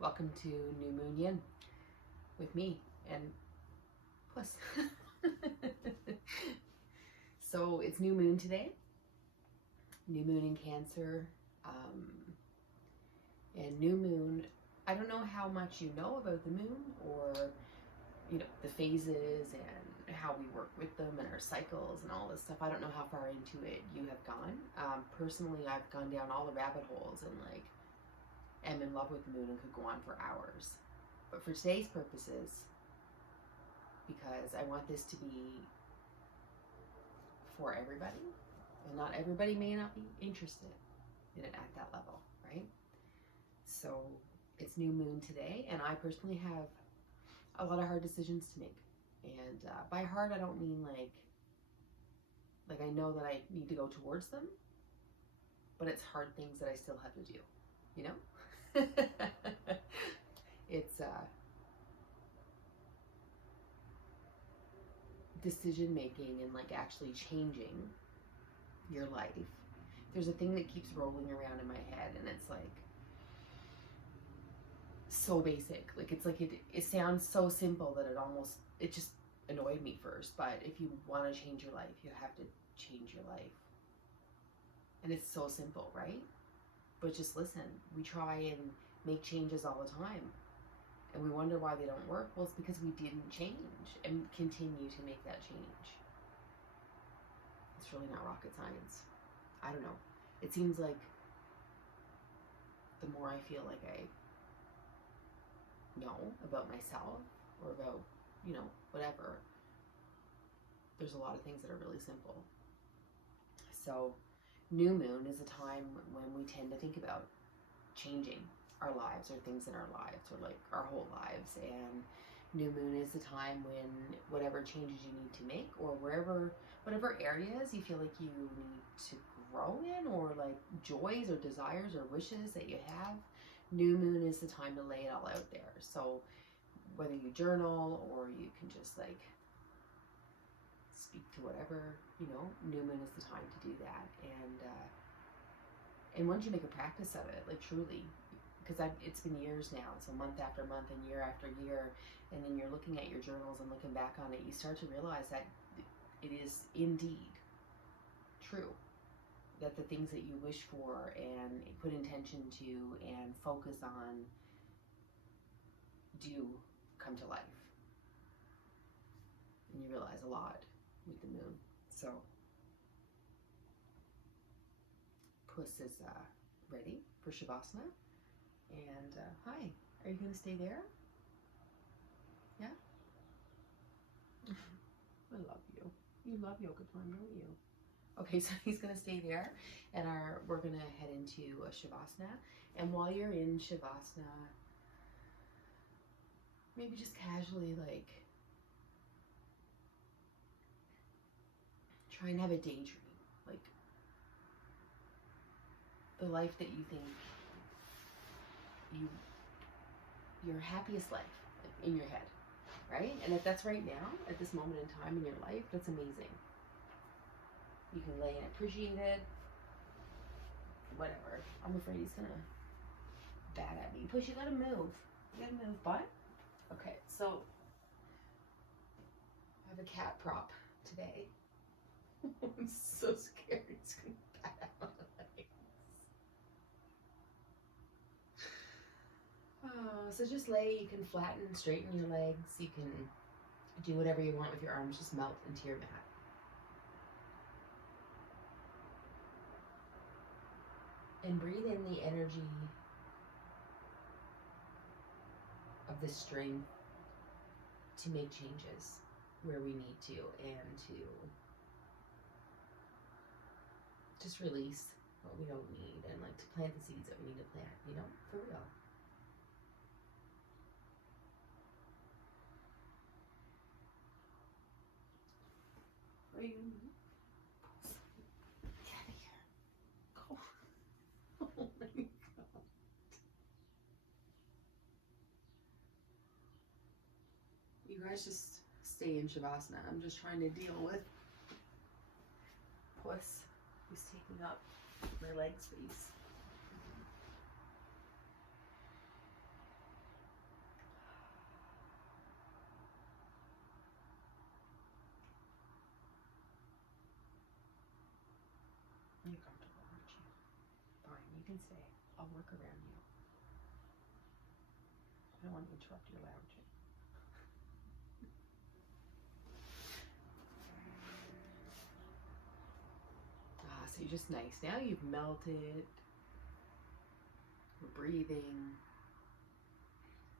Welcome to New Moon Yin with me and Puss. So it's new moon today, new moon in Cancer, and new moon. I don't know how much you know about the moon, or the phases and how we work with them and our cycles and all this stuff. I don't know how far into it you have gone. Personally, I've gone down all the rabbit holes and am in love with the moon and could go on for hours. But for today's purposes, because I want this to be for everybody, and not everybody may not be interested in it at that level, right? So it's new moon today, and I personally have a lot of hard decisions to make. And by hard, I don't mean like I know that I need to go towards them, but it's hard things that I still have to do, you know? It's decision making and actually changing your life. There's a thing that keeps rolling around in my head, and it's so basic. It sounds so simple that it just annoyed me first. But if you want to change your life, you have to change your life. And it's so simple, right? But just listen. We try and make changes all the time, and we wonder why they don't work. Well, it's because we didn't change and continue to make that change. It's really not rocket science. I don't know. It seems like the more I feel like I know about myself or about, whatever, there's a lot of things that are really simple. So new moon is a time when we tend to think about changing our lives or things in our lives or our whole lives. And new moon is the time when whatever changes you need to make, or whatever areas you feel like you need to grow in, or joys or desires or wishes that you have, new moon is the time to lay it all out there. So whether you journal or you can just speak to whatever, new moon is the time to do that. And once you make a practice of it, truly, because it's been years now, so month after month and year after year, and then you're looking at your journals and looking back on it, you start to realize that it is indeed true, that the things that you wish for and put intention to and focus on do come to life. And you realize a lot with the moon. So Puss is ready for shavasana. And hi, are you going to stay there? Yeah? I love you. You love yoga time, don't you? Okay, so he's going to stay there, and we're going to head into a shavasana. And while you're in shavasana, maybe just casually try and have a daydream, the life that you think your happiest life in your head, right? And if that's right now, at this moment in time in your life, that's amazing. You can lay and appreciate it. Whatever. I'm afraid he's gonna bat at me. Push, you gotta move. You gotta move, bud. Okay, so I have a cat prop today. I'm so scared he's gonna bat at my legs. Oh, so just lay. You can flatten, straighten your legs. You can do whatever you want with your arms. Just melt into your mat. And breathe in the energy of the strength to make changes where we need to, and to just release what we don't need, and to plant the seeds that we need to plant, for real. Get out of here. Go. Oh my God. You guys just stay in shavasana. I'm just trying to deal with Puss, who's taking up my leg space. you can stay. I'll work around you. I don't want to interrupt your lounging. So you're just nice. Now you've melted. We're breathing.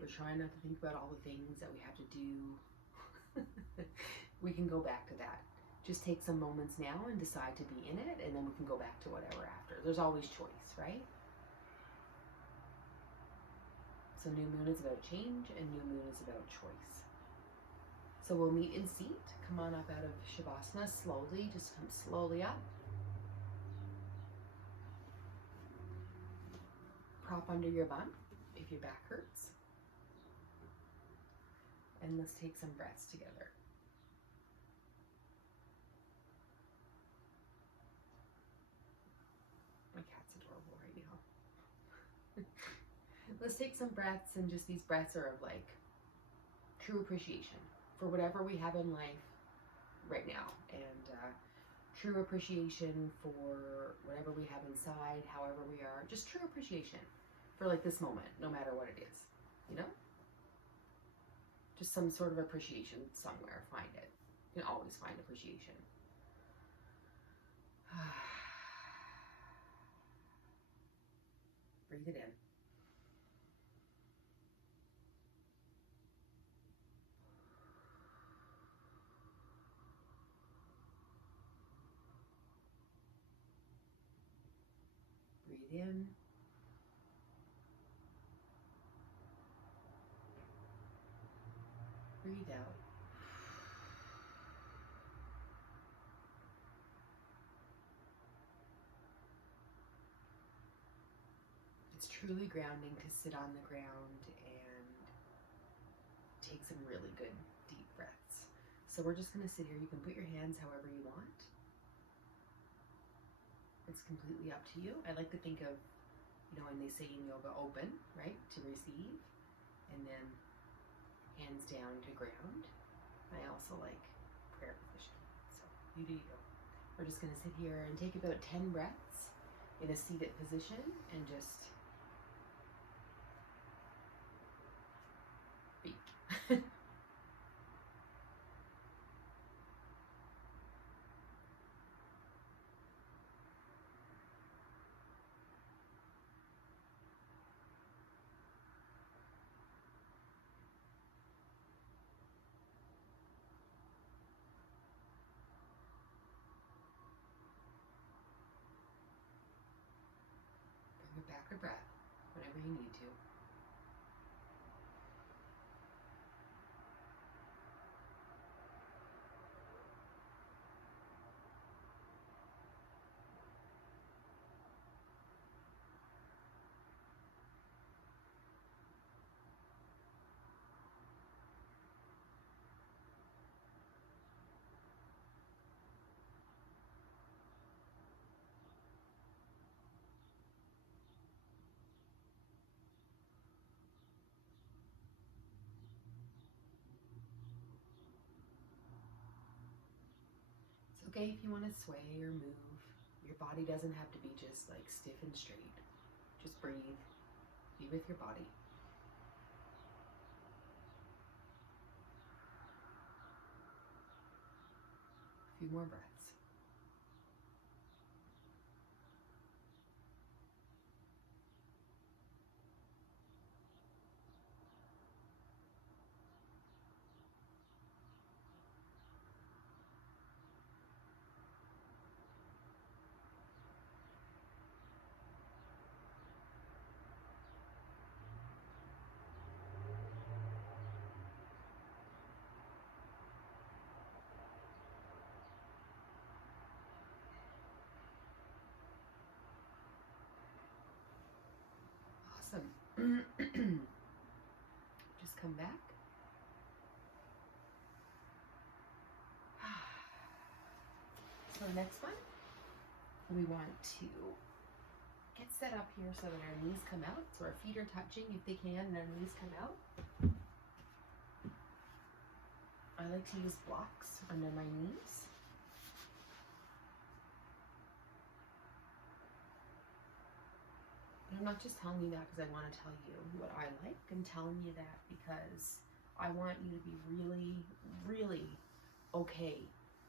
We're trying not to think about all the things that we have to do. We can go back to that. Just take some moments now and decide to be in it, and then we can go back to whatever after. There's always choice, right? So new moon is about change, and new moon is about choice. So we'll meet in seat. Come on up out of shavasana slowly. Just come slowly up. Prop under your bum if your back hurts. And let's take some breaths together. My cat's adorable right now. Let's take some breaths, and just these breaths are of like true appreciation for whatever we have in life right now, and true appreciation for whatever we have inside, however we are, just true appreciation for like this moment, no matter what it is, you know? Just some sort of appreciation somewhere, find it. You can always find appreciation. Breathe it in. Breathe in. Breathe out. It's truly grounding to sit on the ground and take some really good deep breaths. So we're just going to sit here. You can put your hands however you want. It's completely up to you. I like to think of, you know, when they say in yoga, open, right, to receive, and then hands down to ground. I also like prayer position. So you do you. We're just going to sit here and take about 10 breaths in a seated position and just be. Bring it back to breath whenever you need to. It's okay if you want to sway or move. Your body doesn't have to be just like stiff and straight. Just breathe. Be with your body. A few more breaths. Awesome. Just come back. So next one, we want to get set up here so that our knees come out. So our feet are touching if they can, and our knees come out. I like to use blocks under my knees. I'm not just telling you that because I want to tell you what I like. I'm telling you that because I want you to be really, really okay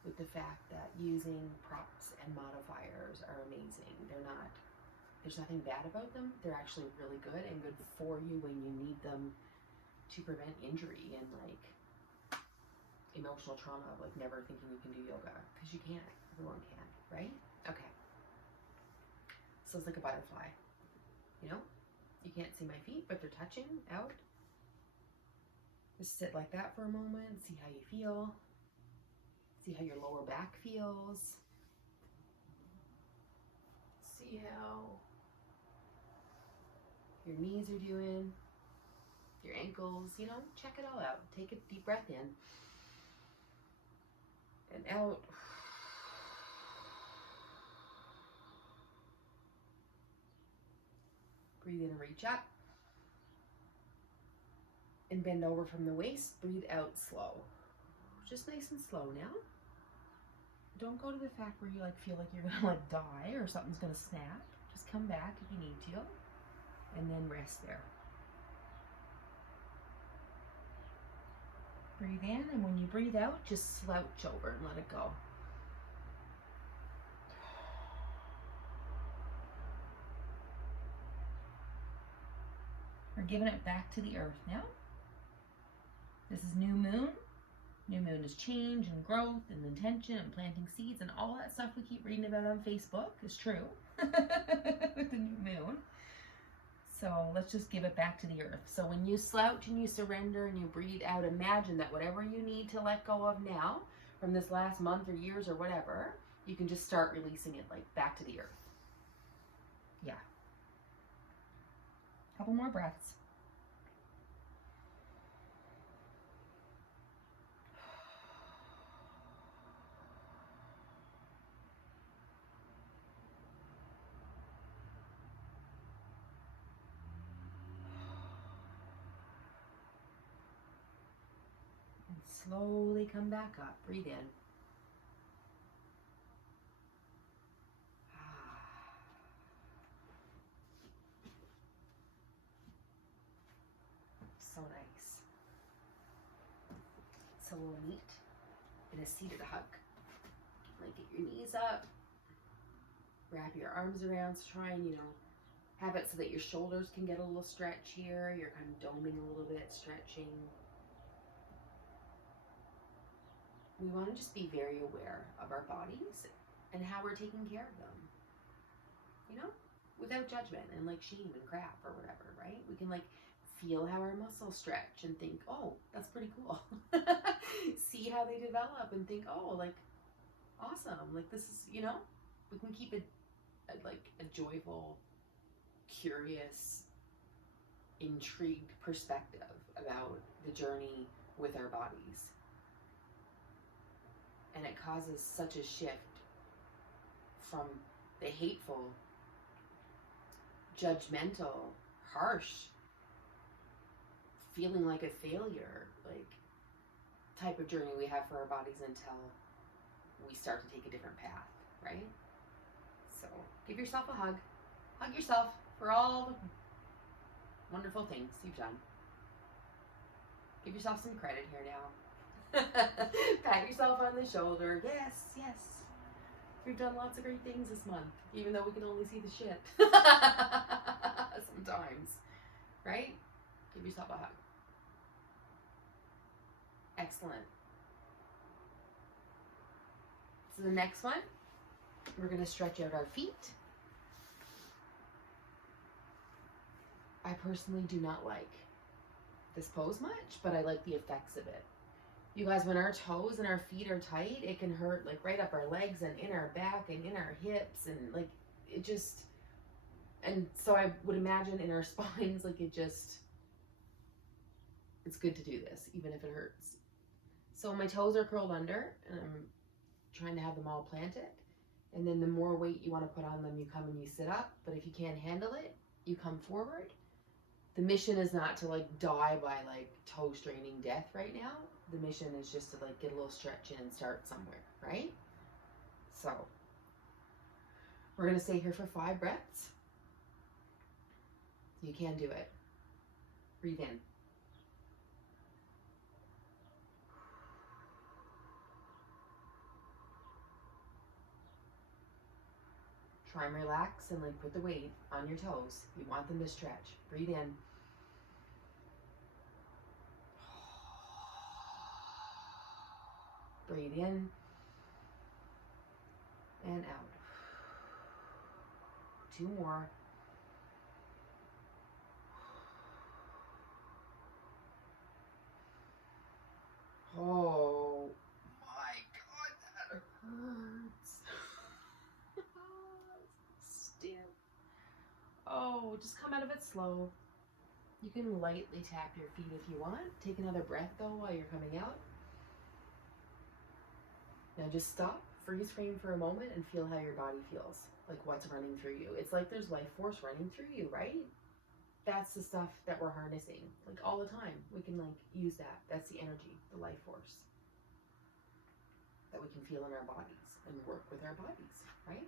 with the fact that using props and modifiers are amazing. There's nothing bad about them. They're actually really good and good for you when you need them to prevent injury and like emotional trauma of like never thinking you can do yoga, because you can't. Everyone can, right? Okay. So it's like a butterfly, you know? You can't see my feet, but they're touching out. Just sit like that for a moment, see how you feel. See how your lower back feels. See how your knees are doing, your ankles, you know, check it all out. Take a deep breath in and out. Breathe in and reach up. And bend over from the waist. Breathe out slow. Just nice and slow now. Don't go to the fact where you like feel like you're gonna like die or something's gonna snap. Just come back if you need to. And then rest there. Breathe in, and when you breathe out, just slouch over and let it go. We're giving it back to the earth now. This is new moon. New moon is change and growth and intention and planting seeds, and all that stuff we keep reading about on Facebook is true with the new moon. So let's just give it back to the earth. So when you slouch and you surrender and you breathe out, imagine that whatever you need to let go of now from this last month or years or whatever, you can just start releasing it like back to the earth. Yeah. Couple more breaths. Slowly come back up. Breathe in. So nice. So we'll meet in a seated hug. Like get your knees up. Wrap your arms around. So try and, have it so that your shoulders can get a little stretch here. You're kind of doming a little bit, stretching. We want to just be very aware of our bodies and how we're taking care of them, without judgment and like shame and crap or whatever, right? We can like feel how our muscles stretch and think, oh, that's pretty cool. See how they develop and think, oh, like awesome. Like this is, we can keep it like a joyful, curious, intrigued perspective about the journey with our bodies. And it causes such a shift from the hateful, judgmental, harsh, feeling like a failure, like type of journey we have for our bodies until we start to take a different path, right? So give yourself a hug. Hug yourself for all the wonderful things you've done. Give yourself some credit here now. Pat yourself on the shoulder. Yes, yes. We've done lots of great things this month, even though we can only see the shit. Sometimes. Right? Give yourself a hug. Excellent. So the next one, we're going to stretch out our feet. I personally do not like this pose much, but I like the effects of it. You guys, when our toes and our feet are tight, it can hurt like right up our legs and in our back and in our hips, and like it just, and so I would imagine in our spines, like it's good to do this, even if it hurts. So my toes are curled under, and I'm trying to have them all planted. And then the more weight you want to put on them, you come and you sit up. But if you can't handle it, you come forward. The mission is not to like die by like toe straining death right now. The mission is just to like get a little stretch in and start somewhere, right? So we're going to stay here for 5 breaths. You can do it. Breathe in. Try and relax and like put the weight on your toes. You want them to stretch. Breathe in. Breathe in and out. 2 more. Oh my God, that hurts. Stiff. Oh, just come out of it slow. You can lightly tap your feet if you want. Take another breath though while you're coming out. Now just stop, freeze frame for a moment and feel how your body feels. Like what's running through you. It's like there's life force running through you, right? That's the stuff that we're harnessing. Like all the time. We can like use that. That's the energy, the life force that we can feel in our bodies and work with our bodies, right?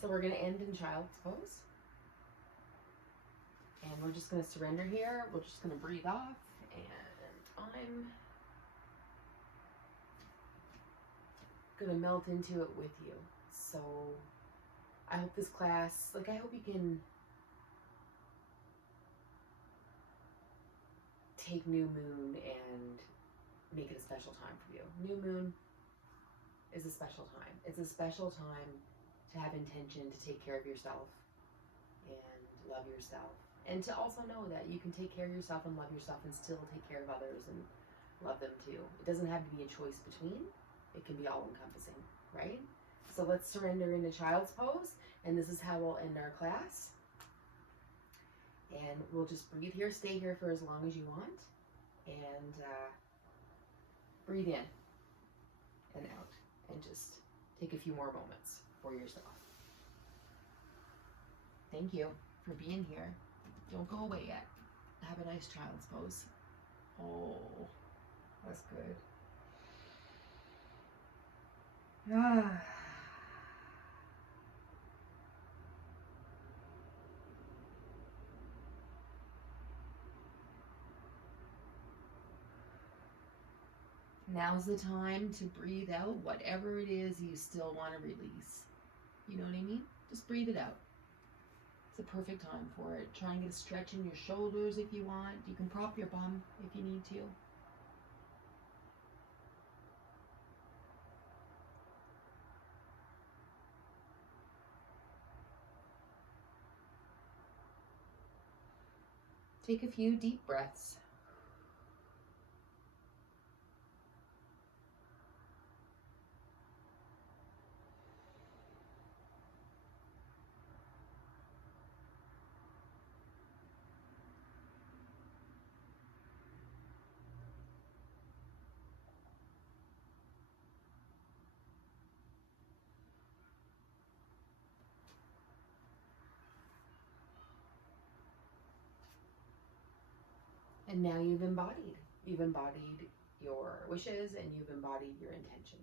So we're going to end in child's pose. And we're just going to surrender here. We're just going to breathe off. And I'm going to melt into it with you. So I hope this class, like I hope you can take new moon and make it a special time for you. New moon is a special time. It's a special time to have intention to take care of yourself and love yourself. And to also know that you can take care of yourself and love yourself and still take care of others and love them too. It doesn't have to be a choice between. It can be all encompassing, right? So let's surrender into child's pose. And this is how we'll end our class. And we'll just breathe here, stay here for as long as you want. And breathe in and out. And just take a few more moments for yourself. Thank you for being here. Don't go away yet. Have a nice child's pose. Oh, that's good. Ah. Now's the time to breathe out whatever it is you still want to release. You know what I mean? Just breathe it out. It's the perfect time for it. Try and get a stretch in your shoulders if you want. You can prop your bum if you need to. Take a few deep breaths. And now you've embodied. You've embodied your wishes and you've embodied your intention.